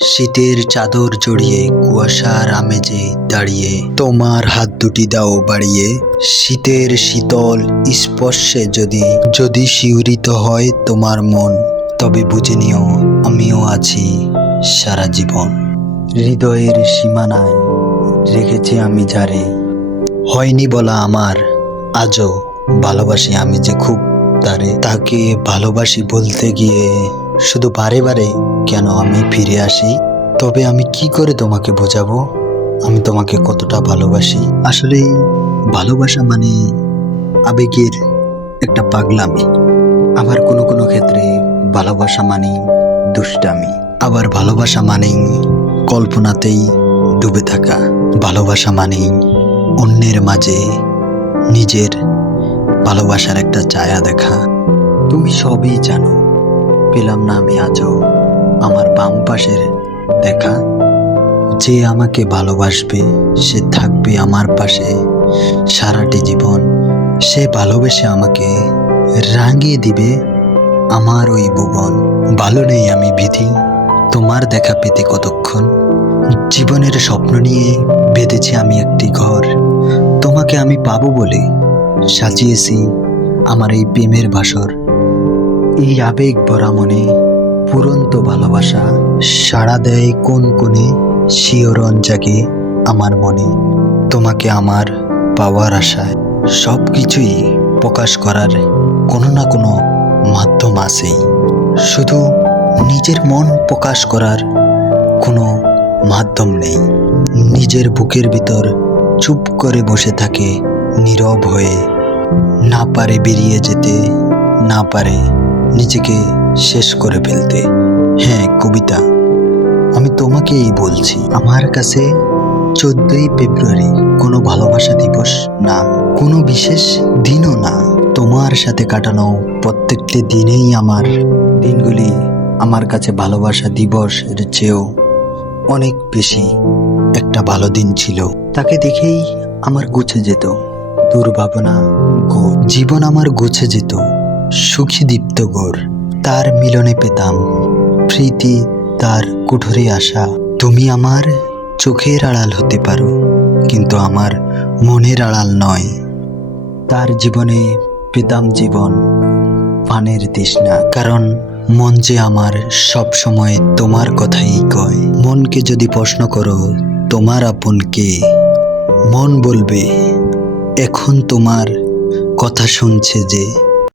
শীতের চাদর জড়িয়ে কুয়াশার আমেজে দাঁড়িয়ে তোমার হাত দুটি দাও বাড়িয়ে। শীতের শীতল স্পর্শে যদি যদি শিহরিত হয় তোমার মন, তবে বুঝে নিও আমিও আছি সারা জীবন। হৃদয়ের সীমানায় রেখেছি আমি যারে, হয়নি বলা আমার আজও ভালোবাসি আমি যে খুব তারে। তাকে ভালোবাসি বলতে গিয়ে শুধু বারে বারে কেন আমি ফিরে আসি। তবে আমি কি করে তোমাকে বোঝাবো আমি তোমাকে কতটা ভালোবাসি। আসলে ভালোবাসা মানে আবেগের একটা পাগলামি। আবার কোনো কোনো ক্ষেত্রে ভালোবাসা মানে দুষ্টামি। আবার ভালোবাসা মানেই কল্পনাতেই ডুবে থাকা। ভালোবাসা মানেই অন্যের মাঝে নিজের ভালোবাসার একটা ছায়া দেখা। তুমি সবই জানো, পেলাম না আমি আজও আমার বাম পাশের দেখা। যে আমাকে ভালোবাসবে সে থাকবে আমার পাশে সারাটি জীবন। সে ভালোবেসে আমাকে রাঙিয়ে দিবে আমার ওই ভুবন। ভালো নেই আমি বিধি তোমার দেখা পেতে কতক্ষণ। জীবনের স্বপ্ন নিয়ে বেঁধেছি আমি একটি ঘর। তোমাকে আমি পাবো বলে সাজিয়েছি আমার এই প্রেমের বাসর। এই আবেগ ভরা মনে পুরন্ত ভালোবাসা সাড়া দেয় কোন কোণে, শিহরণ জাগে আমার মনে। তোমাকে আমার পাওয়ার আশায় সব কিছুই প্রকাশ করার কোনো না কোনো মাধ্যম আছেই। শুধু নিজের মন প্রকাশ করার কোনো মাধ্যম নেই। নিজের বুকের ভিতর চুপ করে বসে থাকে নীরব হয়ে, না পারে বেরিয়ে যেতে, না পারে নিজেকে শেষ করে ফেলতে। হ্যাঁ কবিতা, আমি তোমাকেই বলছি। আমার কাছে 14ই ফেব্রুয়ারি কোনো ভালোবাসা দিবস না, কোনো বিশেষ দিনও না। তোমার সাথে কাটানো প্রত্যেকটি দিনেই আমার দিনগুলি আমার কাছে ভালোবাসা দিবসের চেয়েও অনেক বেশি একটা ভালো দিন ছিল। তাকে দেখেই আমার গুছে যেত দুর্ভাবনা গোর, জীবন আমার গুছে যেত সুখী দীপ্ত গোর। তার মিলনে পেতাম প্রীতি, তার কুঠুরে আশা। তুমি আমার চোখের আড়াল হতে পারো কিন্তু আমার মনের আড়াল নয়। তার জীবনে পেতাম জীবন পানের তৃষ্ণা, কারণ মন যে আমার সব সময় তোমার কথাই কয়। মনকে যদি প্রশ্ন করো তোমার আপন কে, মন বলবে এখন তোমার কথা শুনছে যে।